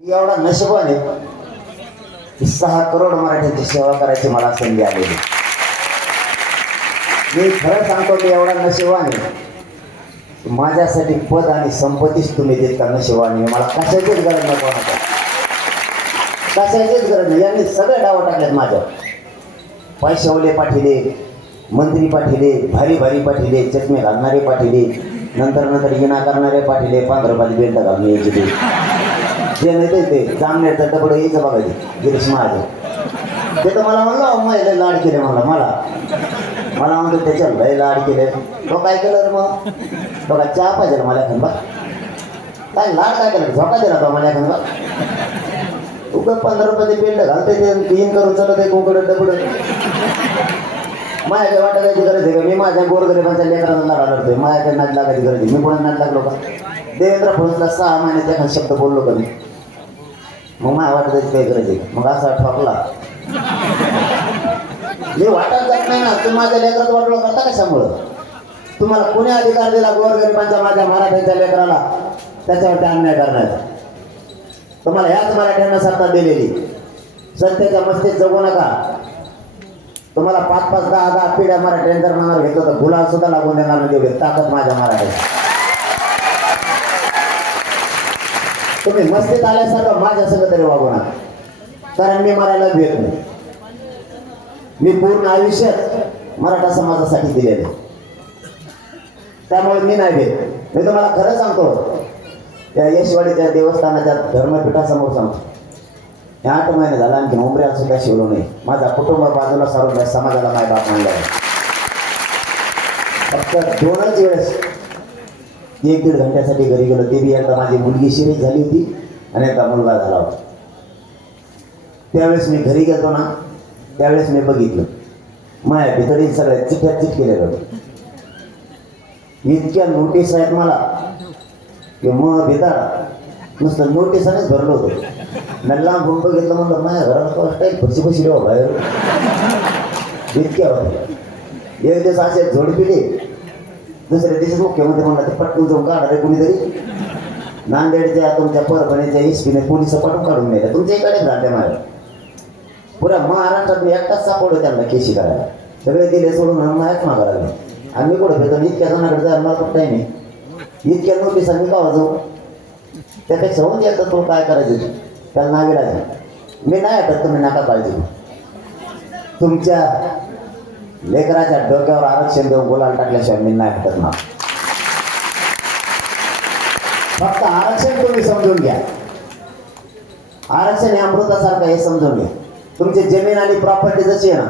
एवढा नशिबाने की 6 करोड मराठ्यांची सेवा करायची मला संधी आलेली. मी खरं सांगतो की एवढा नशिबाने माझ्यासाठी पद आणि संपत्तीच तुम्ही देत का नशिबाने. मला कशाचीच गरज नाही, कोणाचा कशाचीच गरज नाही. यांनी सगळे डाव टाकलेत माझ्यावर. पैशावले पाठिले, मंत्री पाठिले, भारी भारी पाठिले, चष्मे घालणारे पाठिले, नंतर इना करणारे पाठिले, 5 रुपयाची बेल्ट घालून यायची ते जे नाही ते जामनेरचं डबडं यायचं बघायचे गिरीश महाजन. ते तर मला म्हणलं महिला लाड केले, मला म्हणतो त्याच्या लय लाड केले. तो काय केलं मग तो काय चहा पाहिजे मला एखादा काय लाड काय केलं, झोका दिला तो मला एखादा. उगं 15 रुपयाची बेल्ट घालते ते क्लीन करून चालत आहे कोकडं डबडं. माझ्या वाटायची गरज आहे का? मी माझ्या गोरगरिबांच्या लेकरांना लढतोय. माझ्याकडे नाट लागायची गरज आहे. मी कोणा नाट लागलो का? देवेंद्र फडणवीसला 6 महिने त्या शब्द बोललो का मी? मग माझ्या वाटत काही गरज आहे. मग असा ठोकला मी वाटत जात नाही ना. तुम्ही माझ्या लेकरात वाटलो करता कशामुळं? तुम्हाला कोणी अधिकार दिला गोरगरिबांच्या माझ्या मराठ्यांच्या लेकराला त्याच्यावरती अन्याय करण्याचा? तुम्हाला ह्याच मराठ्यांना सत्ता दिलेली. सत्तेच्या मस्तीत जगू नका. तुम्हाला 5-5, 10-10 पिढ्या मराठ्यांच्या मनावर घेतलं तर गुलाल सुद्धा लागून देणार नाही. तेवढी ताकद माझ्या मराठ्याची. तुम्ही मस्तीत आल्यासारखं माझ्या सगळं तरी वागू नका, कारण मी मरायला भेट नाही. मी पूर्ण आयुष्यात मराठा समाजासाठी दिलेले, त्यामुळे मी नाही भेट. मी तुम्हाला खरं सांगतो, या यशवाडीच्या देवस्थानाच्या धर्मपीठासमोर सांगतो, 8 महिने झाला आणखी उमऱ्याला सुद्धा शिवलो नाही. माझा कुटुंब बाजूला सारून या समाजाला माय बाप आणला आहे. फक्त 2च वेळेस 1-1.5 घंट्यासाठी घरी गेलो. ते बी एकदा माझी मुलगी शिरीष झाली होती आणि एकदा मुलगा झाला होता. त्यावेळेस मी घरी गेलो ना, त्यावेळेस मी बघितलं माया भितरी सगळ्या चिठ्ठ्यात चिटकेलेलं होतं. इतक्या नोटीस आहेत मला की मग भिताड नुसतं नोटिसानेच भरलं होतं. मी लांब बघितलं, म्हणलं माझ्या घराला काही फशी देवा बाहेर इतक्या होत्या. एक दिवस असे झोडपिले, दुसऱ्या दिवशी मुख्यमंत्री म्हणला ते पटकून जाऊन काढा रे कुणीतरी. नांदेडच्या तुमच्या परभणीच्या एसपीने पोलिस पाठवून काढून नेल्या. तुमच्या इकडे झाले माझ्या पुऱ्या महाराष्ट्रात मी एकटाच सापडलो त्यांना केशी करायला. सगळे दिले सोडून मायाच मागा लागले. आणि मी कुठं भेटतो इतक्या जणांकडे जायला मला कुठं टाईम आहे. इतक्या नोटिसा मी कावा जाऊ? त्यापेक्षा होऊन द्यायचं तो काय करायचं त्याला नावे राहायचं. मी नाही हटत, तुम्ही नका काळजी. तुमच्या लेकराच्या डोक्यावर आरक्षण देऊन गुलाल टाकल्याशिवाय मी नाही हटत ना. फक्त आरक्षण तुम्ही समजून घ्या. आरक्षण हे अमृतासारखं हे समजून घ्या. तुमची जमीन आणि प्रॉपर्टी जशी आहे ना,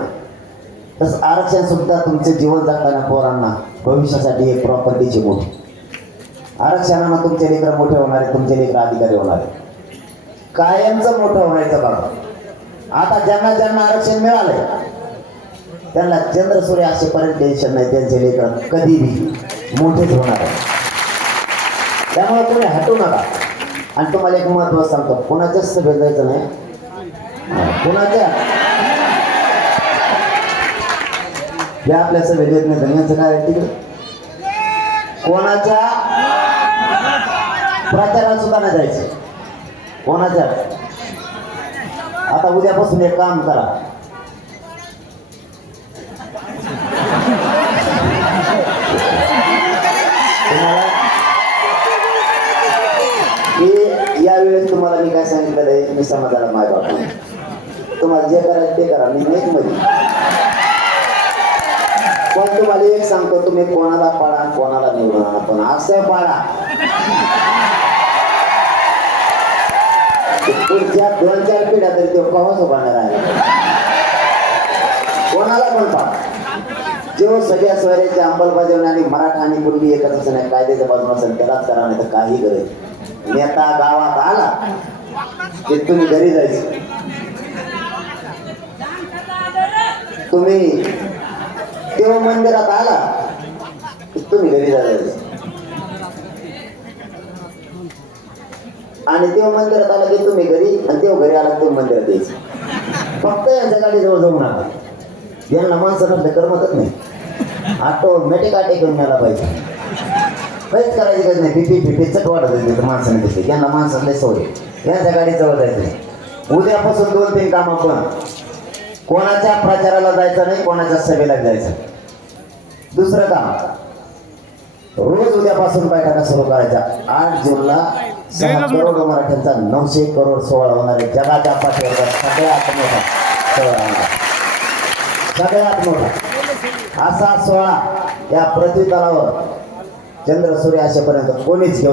तसं आरक्षण सुद्धा तुमचे जीवन जगताना पोरांना भविष्यासाठी एक प्रॉपर्टीची मोठी. आरक्षणानं तुमचे लेकरं मोठे होणार आहे, तुमचे लेकरं अधिकारी होणार आहे, कायमचं मोठं होण्याचं काम. आता ज्यांना ज्यांना आरक्षण मिळालंय त्यांना चंद्र सूर्य असेपर्यंत टेन्शन नाही. त्यांचे लेकरं कधीही मोठेच होणार आहे. त्यामुळे कोणी हटू नका. आणि तुम्हाला एक महत्त्वाचं सांगतो, कोणाच्याच सभेत जायचं नाही. कोणाच्या या आपल्या सभेत येत नाही धन्यांचं काय आहे तिकडे. कोणाच्या प्रचारात सुद्धा नाही जायचं. कोणाच्या आता उद्यापासून एक काम करा, यावेळेस तुम्हाला मी काय सांगितलेलं आहे, मी समाजाला माय बाप नाही. तुम्हाला जे करायचं ते करा, मी नाही मध्ये. पण तुम्हाला एक सांगतो, तुम्ही कोणाला पाळा कोणाला निवडून आणा, पण असं पाळा पुढच्या 2-4 पिढ्या तरी तो कवाच उभारणार आहे. कोणाला पण पाळा. जेव्हा सगळ्या स्वराज्याची अंमलबजावणी आणि मराठा आणि पूर्वी एकच असं नाही, कायद्याच्या बाजूला असेल त्यालाच करा, नाही तर काही गरज. नेता गावात आला की तुम्ही घरी जायचं. तुम्ही तेव्हा मंदिरात आला की तुम्ही घरी जायचं. आणि तेव्हा मंदिरात आला की तुम्ही घरी, आणि तेव्हा घरी आला की तुम्ही मंदिरात यायचं. फक्त यांच्या गाडीजवळ जाऊ नका. यांना माणसं नसले करमतच नाही. ऑटोमॅटिक अटॅक घेऊन यायला पाहिजे. काहीच करायची गरज नाही. पिपी चट वाढत होती तर माणसाने दिसते. यांना माणसाला सवय, यांच्या गाडी जवळ जायचं नाही. उद्यापासून 2-3 कामं पण. कोणाच्या प्रचाराला जायचं नाही, कोणाच्या सभेला जायचं. दुसरं काम, रोज उद्यापासून बैठका सुरू करायच्या. 8 जूनला 6 करोड मराठ्यांचा 900 करोड सोहळा होणार आहे. जगाच्या पाठीवर सगळ्यात मोठा सोहळा होणार, सगळ्यात मोठा असा सोहळा या पृथ्वी तलावर चंद्र सूर्य असेपर्यंत कोणीच घेऊ शकत